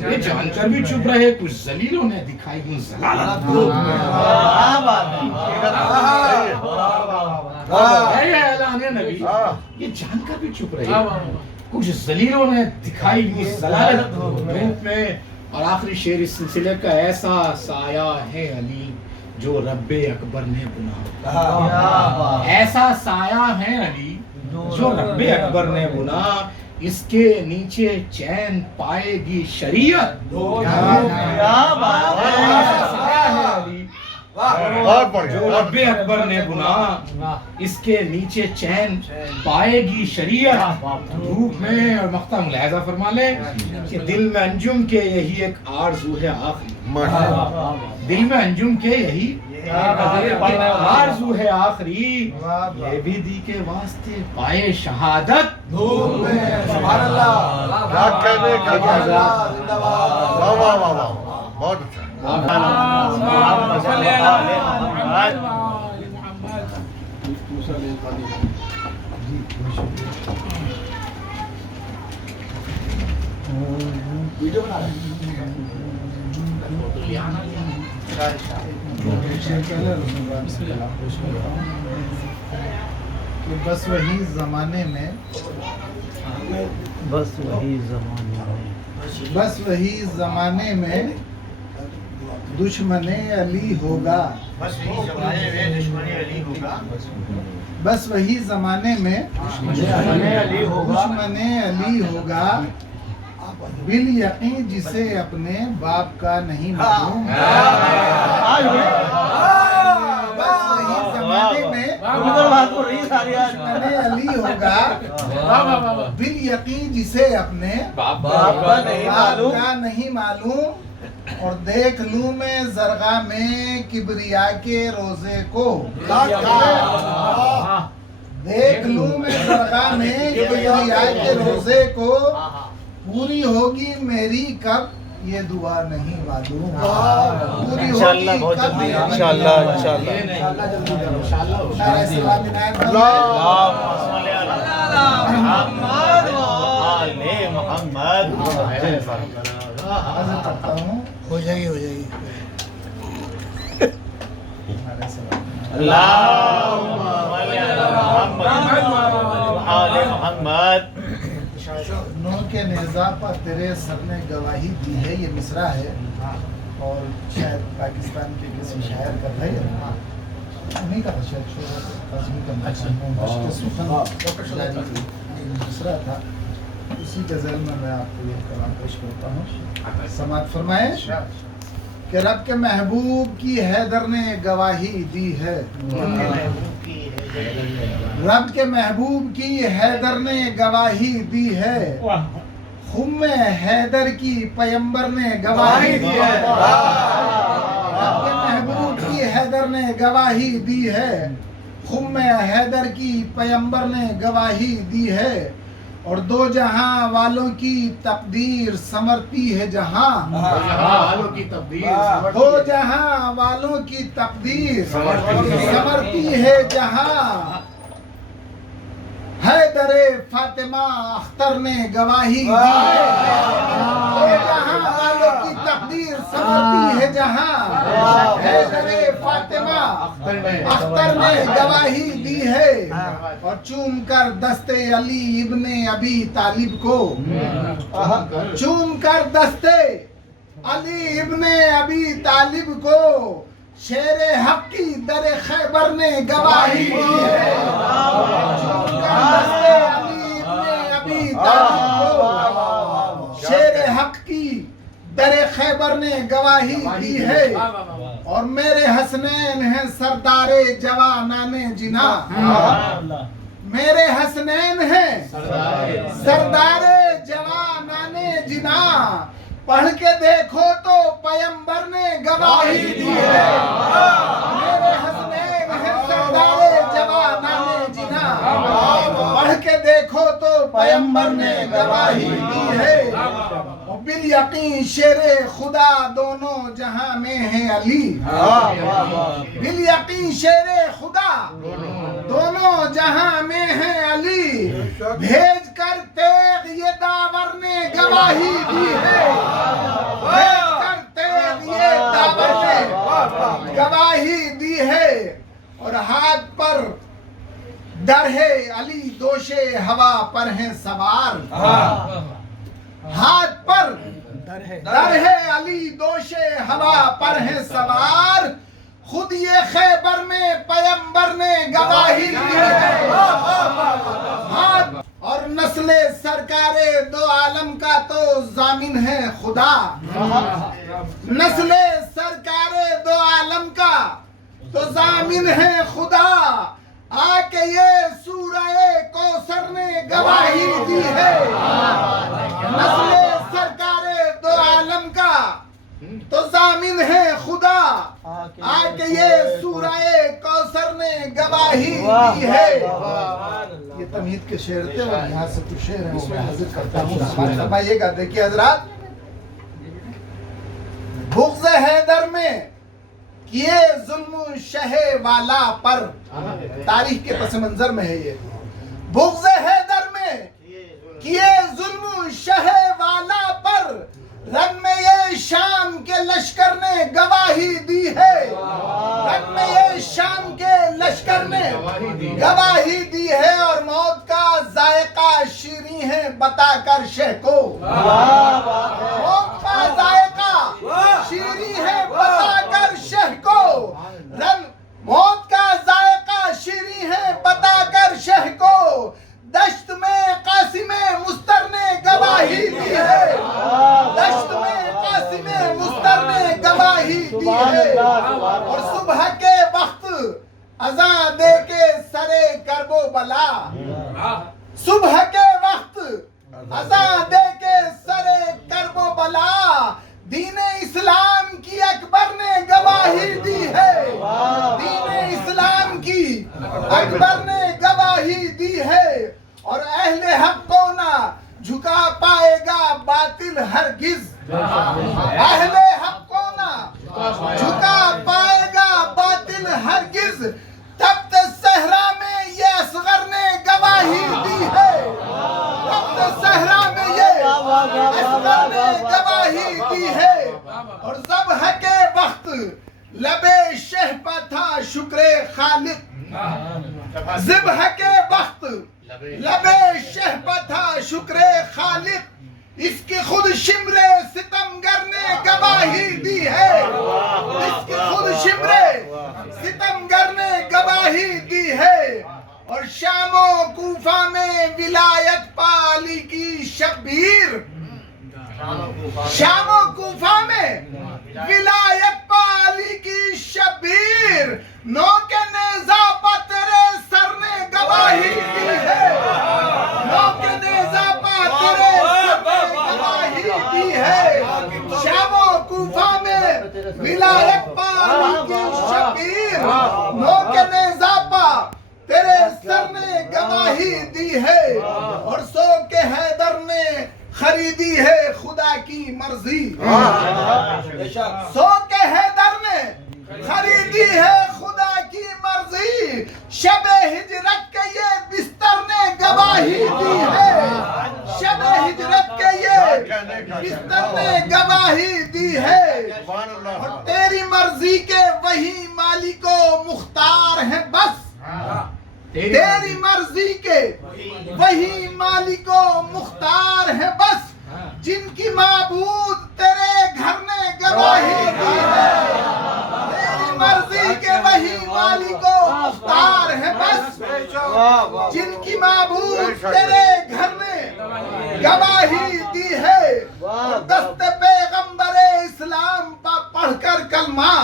یہ جان کر بھی چپ رہے کچھ ذلیلوں نے دکھائی ان ضلالت دھوپ میں ہے یہ اعلان نبی یہ جان کر بھی چپ رہے کچھ ذلیلوں نے دکھائی اس ضلالت دھوپ میں اور آخری شعر اس سلسلے کا ایسا سایہ ہے علی جو رب اکبر نے بنا ایسا سایہ ہے علی جو رب اکبر نے بنا اس کے نیچے چین پائے گی شریعت جو رب اکبر نے بنا اس کے نیچے چین پائے گی شریعت دھوپ میں اور مقطع ملاحظہ فرما لیں کہ دل میں انجم کے یہی ایک آرزو ہے آخری دل میں انجم کے یہی آرزو ہے آخری یہ بھی دی کے واسطے پائے شہادت دھوپ میں سبحان اللہ بہت اچھا ویڈیو بنا رہے کہ بس وہی زمانے میں بس وہی زمانے میں دشمن علی ہوگا بس وہی زمانے میں دشمن علی ہوگا بال یقین جسے اپنے باپ کا نہیں معلوم بس وہی زمانے میں دشمن علی ہوگا بال یقین جسے اپنے باپ کا نہیں معلوم اور دیکھ لوں میں زرغا میں کبریا کے روزے کو دیکھ لوں میں زرغا میں کبریا کے روزے کو پوری ہوگی میری کب یہ دعا نہیں معلوم پوری ہوگی کب ہو جائے گی نور کے نیزہ پر تیرے سر نے گواہی دی ہے یہ مصرع ہے اور شاید پاکستان کے کسی شاعر کا ہے انہیں کا مصرع تھا اسی غزل میں آپ کو یہ کلام پیش کرتا ہوں سماعت فرمائے کہ رب کے محبوب کی حیدر نے گواہی دی ہے رب کے محبوب کی حیدر نے گواہی دی ہے خم حیدر کی پیمبر نے گواہی دی ہے، اپنے محبوب کی حیدر نے گواہی دی ہے، خم حیدر کی پیمبر نے گواہی دی ہے، اور دو جہاں والوں کی تقدیر سنورتی ہے جہاں، والوں کی تقدیر دو جہاں والوں کی تقدیر سنورتی ہے جہاں، حیدر فاطمہ اختر نے گواہی دی ہے، دو جہاں والوں کی تقدیر سنورتی ہے جہاں، حیدر فاطمہ اختر نے گواہی دی ہے، اور چوم کر دستے علی ابن ابی طالب کو، چوم کر دستے علی ابن ابی طالب کو شیر حق کی در خیبر نے گواہی دی ہے، چوم کر دستے علی ابن ابی طالب کو شیر حق کی در خیبر نے گواہی دی ہے، اور میرے حسنین ہیں سردار جوانان جنا، میرے حسنین ہیں سردار جوانان جنا، پڑھ کے دیکھو تو پیمبر نے گواہی دی ہے، میرے حسنین ہیں سردار جوانان جنا، پڑھ کے دیکھو تو پیمبر نے گواہی دی ہے، بالیقین شیر خدا دونوں جہاں میں ہے علی، بالیقین شیر خدا دونوں جہاں میں ہے علی، بھیج کر تیغ یہ داور نے گواہی دی ہے، بھیج کر تیغ یہ داور نے گواہی دی ہے، اور ہاتھ پر در ہے علی دوش ہوا پر ہیں سوار، ہاتھ پر در ہے علی دوش ہوا پر ہیں سوار، خود یہ خیبر میں پیمبر نے گواہی دی ہے، ہاتھ اور نسل سرکار دو عالم کا تو ضامن ہے خدا، نسل سرکار دو عالم کا تو ضامن ہے خدا، آ کے یہ سورہ کوثر نے گواہی دی ہے، نسل سرکار دو عالم کا تو ضامن ہے خدا، آ کے یہ سورہ کوثر نے گواہی دی ہے۔ یہ تمہید کے شعر تھے، اور یہاں سے کچھ شعر ہیں وہ میں حاضر کرتا ہوں، سماعت فرمائیے گا۔ دیکھیے حضرات، بغض حیدر میں کیے ظلم شہ والا پر، تاریخ کے پس منظر میں ہے یہ، بغض حیدر میں کیے ظلم شہ والا پر، رن میں یہ شام کے لشکر نے گواہی دی ہے، رن میں یہ شام کے لشکر نے گواہی دی ہے، اور موت کا ذائقہ شیریں ہے بتا کر شہ کو، موت کا ذائقہ شیریں ہے بتا کر شہ کو، رن موت کا ذائقہ شیریں ہے بتا کر شہ کو، دشت میں قاسم مستر نے گواہی دی ہے، دشت میں قاسم مستر نے گواہی دی ہے، اور صبح کے وقت اذان دے کے سرے کرب و بلا، صبح کے وقت اذان دے کے سرے کرب و بلا، دین اسلام کی اکبر نے گواہی دی ہے، دین اسلام کی اکبر نے گواہی دی ہے، اور اہل حق کو نہ جھکا پائے گا باطل ہرگز، اہل حق کو نہ جھکا پائے گا باطل ہرگز، تبت صحرا میں یہ اصغر نے گواہی دی ہے، تبت صحرا میں یہ اصغر نے گواہی دی ہے، اور ذبح کے وقت لب شہ پہ تھا شکر خالق، ذبح کے وقت لب شہ پہ تھا شکر خالق، اس کی خود شمر ستمگر نے گواہی دی ہے، اس کی خود شمر ستمگر نے گواہی دی ہے، اور شام و کوفہ میں ولایت پالی کی شبیر، شام و کوفہ میں ولایت پالی کی شبیر، نو کے نیزہ پہ تیرے سر نے گواہی دی ہے، نو کے نیزہ پہ تیرے سر نے اور سو کے حیدر نے خریدی ہے خدا کی مرضی. سو کے حیدر نے خریدی ہے خدا کی مرضی. شب ہجرت کے یہ بستر نے گواہی دی ہے. شب ہجرت کے یہ بستر نے گواہی دی ہے. اور تیری مرضی کے وہی مالک و مختار ہیں بس. تیری مرضی کے وہی مالک و مختار ہیں بس. جن کی معبود تیرے گھر نے گواہی دی ہے. تیری مرضی کے وہی مالک و مختار ہیں بس. جن کی معبود تیرے گھر نے گواہی دی ہے. دست پیغمبر اسلام پا پڑھ کر کلمہ.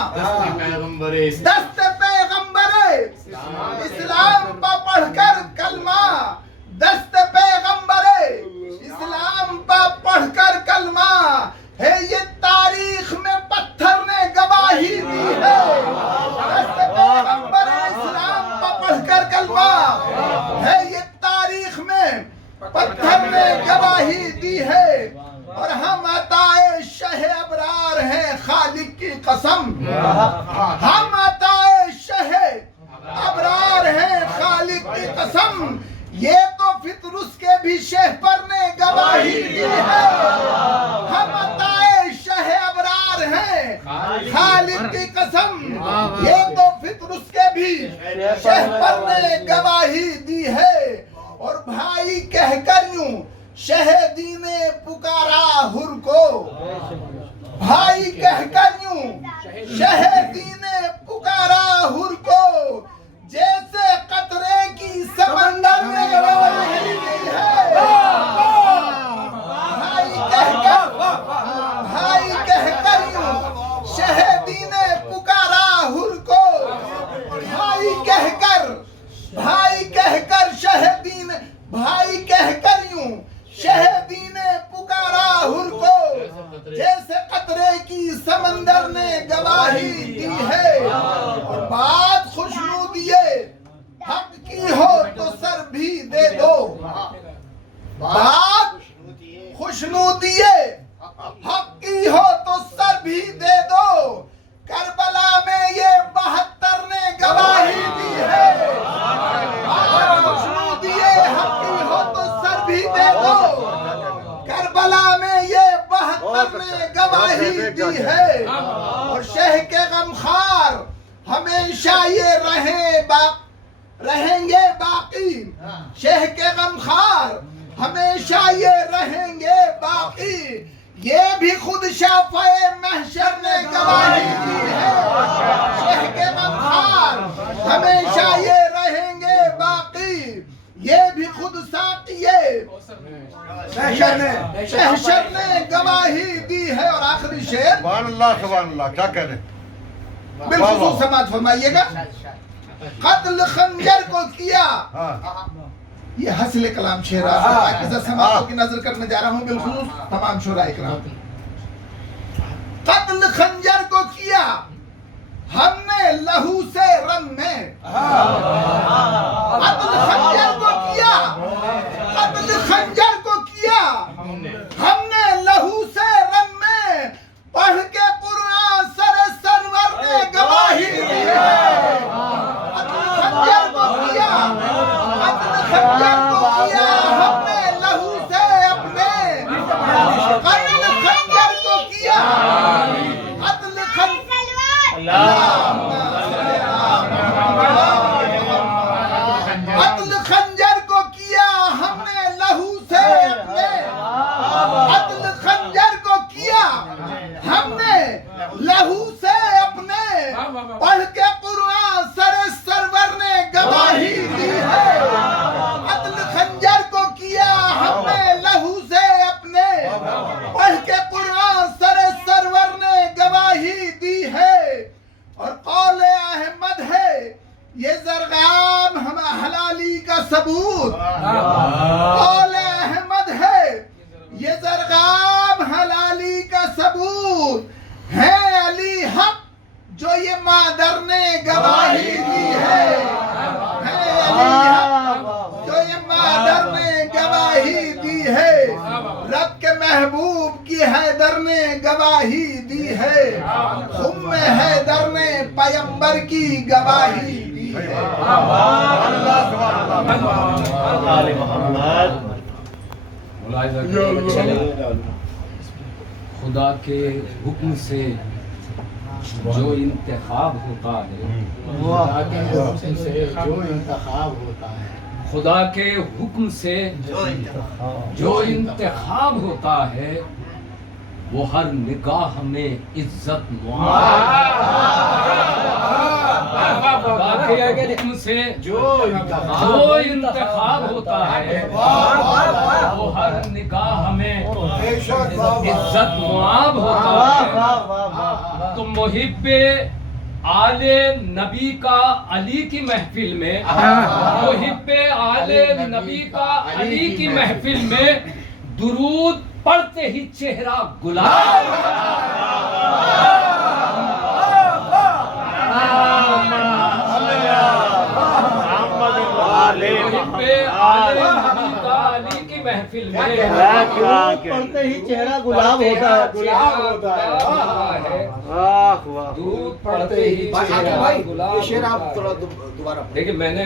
دست پیغمبر اسلام پا پڑھ کر کلمہ. دست پیغمبر اسلام پا پڑھ کر کلمہ ہے. یہ تاریخ میں پتھر نے گواہی دی ہے. دست پیغمبر اسلام پا پڑھ کر کلمہ ہے. یہ تاریخ میں پتھر نے گواہی دی ہے. اور ہم عطائے شہ ابرار ہیں خالق کی قسم. ہم عطائے شہ ابرار ہیں خالق کی قسم. یہ تو فطرس کے بھی شہپر نے گواہی دی ہے. ہم عطائے شہ ابرار ہیں خالق کی قسم. یہ تو فطرس کے بھی شہپر نے گواہی دی ہے. اور بھائی کہہ کر یوں شہیدی نے پکارا حر کو. بھائی کہہ کر یوں شہیدی نے پکارا حر کو. جیسے قطرے کی سمندر میں گواہی دی ہے. بھائی کہہ کر یوں شہیدی نے پکارا حر کو. بھائی کہہ کر شہیدی نے بھائی کہہ کر یوں شہیدی نے پکارا حر کو. جیسے قطرے کی سمندر نے گواہی دی ہے. اور بات خوشنودیے حق کی ہو تو سر بھی دے دو. بات خوشنودیے حق کی ہو تو سر بھی دے دو. کربلا میں یہ 72 نے گواہی دی ہے. بات خوشنودیے حق کی ہو تو سر بھی دے دو. کربلا میں یہ 72 نے گواہی دی ہے. اور شہ کے غمخوار ہمیشہ یہ رہیں گے باقی. شہ کے غمخوار ہمیشہ یہ رہیں گے باقی. یہ بھی خود شافعِ محشر نے گواہی دی ہے. شہ کے غمخوار ہمیشہ یہ رہیں گے باقی. یہ بھی خود ساقیے محشر نے گواہی دی ہے. اور آخری شعر سبحان اللہ کیا کہہ رہے ہیں؟ بالخصوص سماعت فرمائیے گا. قتل خنجر کو کیا. یہ حسل کلام شعر پاکیزہ سماعتوں کی نظر کرنے جا رہا ہوں بالخصوص تمام شعراء اکرام. قتل خنجر کو کیا ہم نے لہو سے رن میں. قتل خنجر کو کیا. قتل خنجر کو کیا ہم نے لہو سے رن میں. پڑھ کے قرآن سرور نے گواہی دی ہے. قتل خنجر کو کیا. قتل خنجر کو کیا ہم نے لہو سے اپنے. قتل خنجر کو کیا. قتل قتل خنجر کو کیا ہم رب کے محبوب کی حیدر نے گواہی دی ہے، خم حیدر نے پیمبر کی گواہی دی ہے۔ خدا کے حکم سے جو انتخاب ہوتا ہے، خدا کے حکم سے جو انتخاب ہوتا ہے، خدا کے حکم سے جو انتخاب ہوتا ہے، وہ ہر نگاہ میں عزت خدا کے حکم سے جو انتخاب ہوتا ہے، وہ ہر نگاہ میں عزت معاب ہوتا ہے۔ تو محب آل نبی کا علی کی محفل میں، محب آل نبی کا علی کی محفل میں درود پڑھتے ہی چہرہ گلاب، محب آل نبی کا علی کی محفل میں پڑھتے ہی چہرہ گلاب ہوتا ہے، گلاب ہوتا ہے، درود پڑھتے ہی چہرہ گلاب ہوتا ہے۔ لیکن میں نے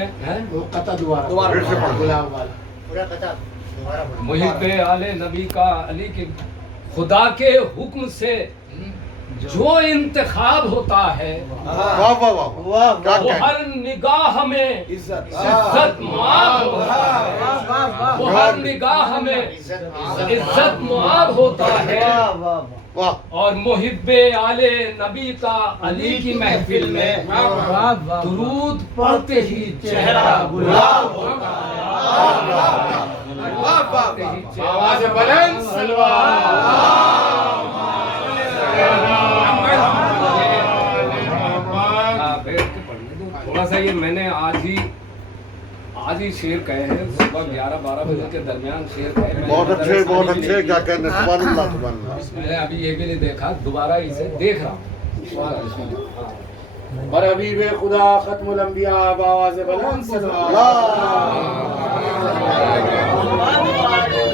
محب آل نبی کا علی کے خدا کے حکم سے جو انتخاب ہوتا ہے، وہ ہر نگاہ میں عزت معاب ہوتا ہے، وہ ہر نگاہ میں عزت معاب ہوتا ہے۔ اور محب آل نبی کا علی کی محفل میں درود پڑھتے ہی چہرہ گلاب ہوتا ہے۔ آواز بلند تھوڑا سا یہ میں نے آج ہی شعر کہے ہیں، صبح 11-12 بجے کے درمیان شعر کہے ہیں۔ بہت اچھے کیا کہنے، سبحان اللہ سبحان اللہ۔ میں نے ابھی یہ بھی نہیں دیکھا، دوبارہ اسے دیکھ رہا ہوں۔ اور حبیب خدا ختم الانبیاء بآواز بلند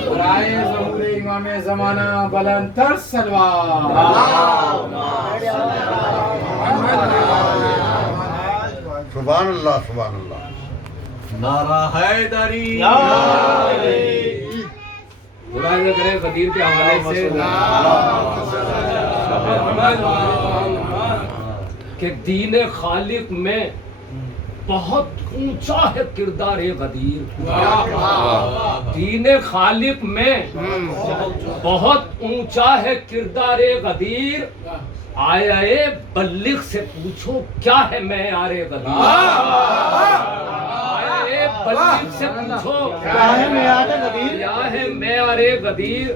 برائے ظہور امام زمانہ بلند تر سلوات۔ سبحان اللہ سبحان اللہ۔ نعرہ حیدری، خدا نہ کرے غدیر کے حوالے سے کہ دین خالق میں بہت اونچا ہے کردار غدیر، دین خالق میں بہت اونچا ہے کردار غدیر۔ آیا بلغ سے پوچھو کیا ہے معیار غدیر، آیا بلغ سے پوچھو کیا ہے معیار غدیر۔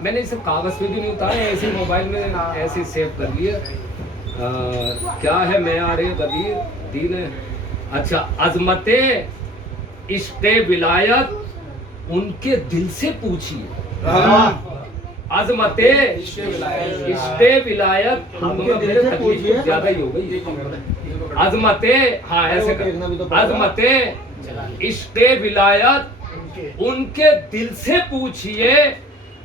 میں نے اسے کاغذ پہ بھی نہیں اتارے، ایسے موبائل میں ایسے سیو کر لیے۔ کیا ہے معیار غدیر دین؟ اچھا، عظمت عشق ولایت ان کے دل سے پوچھیے، عظمت عشق ولایت زیادہ ہی ہو گئی، عظمت، ہاں ایسے عظمت عشق ولایت ان کے دل سے پوچھیے،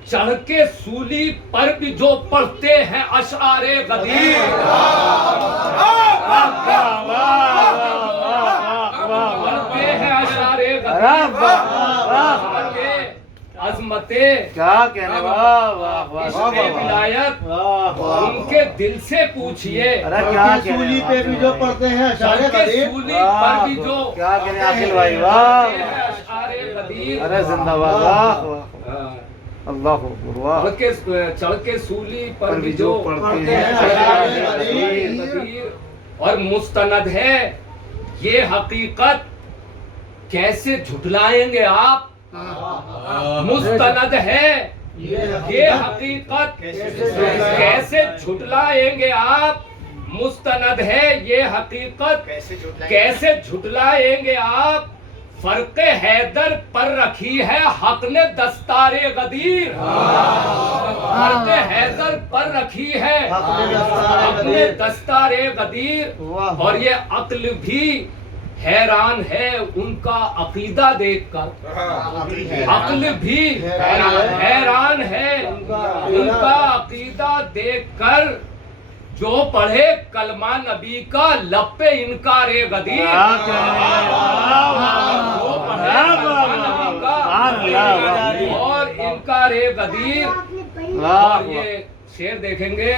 چڑھ کے سولی پر بھی جو پڑھتے ہیں اشعار غدیر، پڑھتے ہیں اشعار غدیر، عظمت کیا کہنے، عشق ولایت ان کے دل سے پوچھئے، سولی پہ بھی جو پڑھتے ہیں اشعار غدیر، سولی پر بھی جو کیا کہنے عاقل بھائی، واہ اشعار غدیر، ارے زندہ باد، اللہ چڑھ کے سولی پر بھی جو پڑھتے ہیں اشعار غدیر، اور مستند ہے یہ حقیقت کیسے جھٹلائیں گے آپ، مستند ہے یہ حقیقت کیسے جھٹلائیں گے آپ، مستند ہے یہ حقیقت کیسے جھٹلائیں گے آپ، فرق حیدر پر رکھی ہے حق نے دستار غدیر، فرق حیدر پر رکھی ہے حق نے دستار غدیر، اور یہ عقل بھی حیران ہے ان کا عقیدہ دیکھ کر، عقل بھی حیران ہے ان کا عقیدہ دیکھ کر، جو پڑھے کلمہ نبی کا لب پہ انکار غدیر، جو پڑھے کلمہ نبی کا اور انکار غدیر۔ اور یہ شعر دیکھیں گے،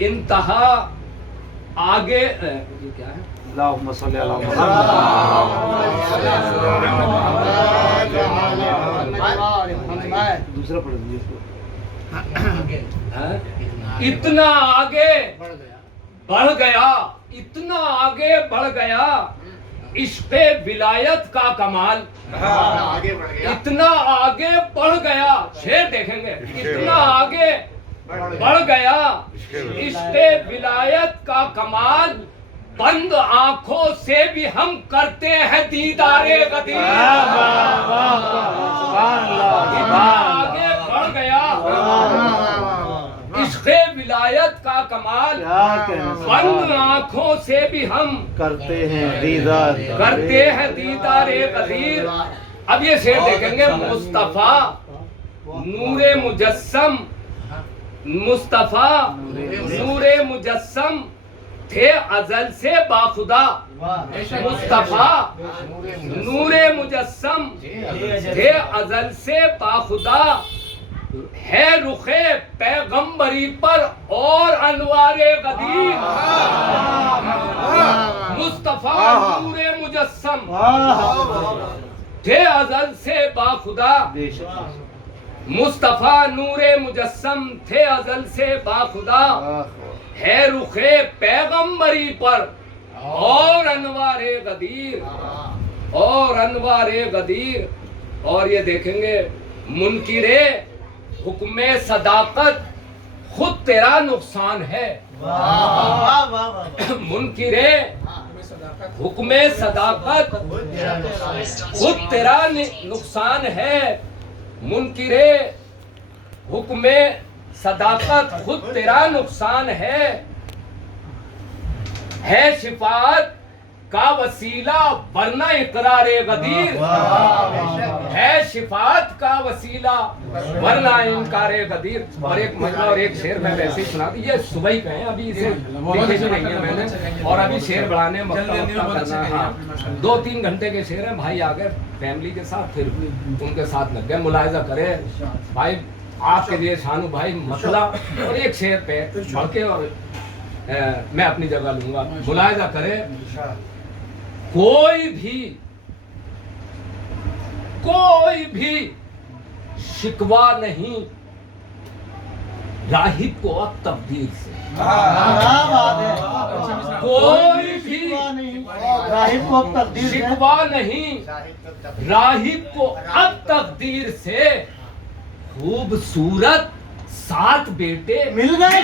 انتہا آگے یہ کیا ہے؟ اللہم صلی علی محمد۔ دوسرا پڑھ دیجیے۔ اتنا آگے بڑھ گیا، اتنا آگے بڑھ گیا عشق ولایت کا کمال، اتنا آگے بڑھ گیا، شعر دیکھیں گے، اتنا آگے بڑھ گیا عشق ولایت کا کمال، بند آنکھوں سے بھی ہم کرتے ہیں دیدار غدیر۔ اتنا آگے بڑھ گیا عشق ولایت کا کمال، بند آنکھوں سے بھی ہم کرتے ہیں دیدار غدیر۔ اب یہ شعر دیکھیں گے، مصطفیٰ نور مجسم، مصطفیٰ نور مجسم تھے ازل سے باخدا، مصطفیٰ نور مجسم تھے ازل سے باخدا، ہے رخ پیغمبری پر اور انوار غدیر۔ مصطفیٰ نور مجسم تھے ازل سے باخدا، مصطفیٰ نور مجسم تھے ازل سے باخدا، ہے رخ پیغمبری پر اور انوار غدیر، اور انوار غدیر۔ اور یہ دیکھیں گے، منکر حکم صداقت خود تیرا نقصان ہے، منکر حکم صداقت خود تیرا نقصان ہے، منکر حکم صداقت خود تیرا نقصان ہے شفاعت کا وسیلہ ورنہ اقرار غدیر، ہے شفاعت کا وسیلہ ورنہ انکار غدیر۔ اور ایک مجمع اور ایک شعر میں ویسے ہی سنا دی، یہ صبح ہی کہیں، ابھی اسے لکھے بھی نہیں ہے میں نے، اور ابھی شعر بڑھانے کرنا ہے۔ 2-3 گھنٹے کے شعر ہیں، بھائی آگے فیملی کے ساتھ، پھر ان کے ساتھ لگ گئے، ملاحظہ کرے بھائی، آپ کے لیے شانو بھائی مسئلہ، اور ایک شعر پہ بڑھ کے اور میں اپنی جگہ لوں گا، ملاحظہ کرے، کوئی بھی شکوہ نہیں راہب کو اب تقدیر سے، کوئی بھی شکوہ نہیں راہب کو اب تقدیر سے، خوبصورت 7 بیٹے مل گئے۔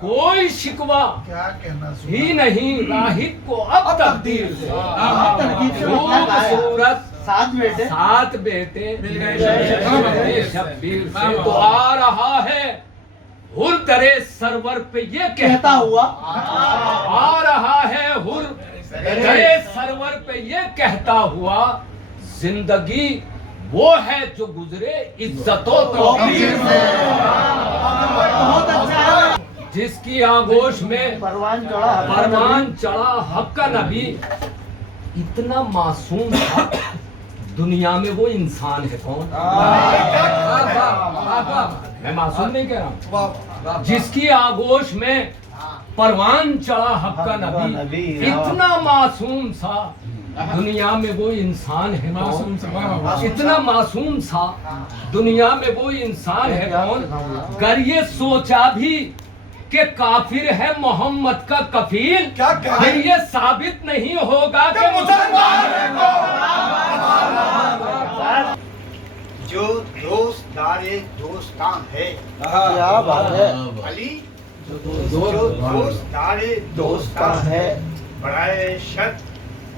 کوئی شکوہ ہی نہیں راہب کو اب تقدیر سے، خوبصورت 7 بیٹے شبیر سے، تو آ رہا ہے ہر درے سرور پہ یہ کہتا ہوا، آ رہا ہے ہر درے سرور پہ یہ کہتا ہوا، زندگی وہ ہے جو گزرے عزت و توقیر سے، جس کی آغوش میں پروان چڑھا حق کا نبی، اتنا معصوم تھا دنیا میں وہ انسان ہے کون؟ میں معصوم نہیں کہہ رہا ہوں، جس کی آغوش میں پروان چڑھا حق کا نبی، اتنا معصوم سا دنیا میں وہ انسان ہے کون؟ اتنا معصوم سا دنیا میں وہ انسان ہے کون؟ گر یہ سوچا بھی کہ کافر ہے محمد کا کفیل، پھر یہ ثابت نہیں ہوگا کہ مسلمان ہے کون؟ جو دوست دارے دوستان ہے، کیا بات ہے علی، جو دوست دارے دوستان ہے، برائے شک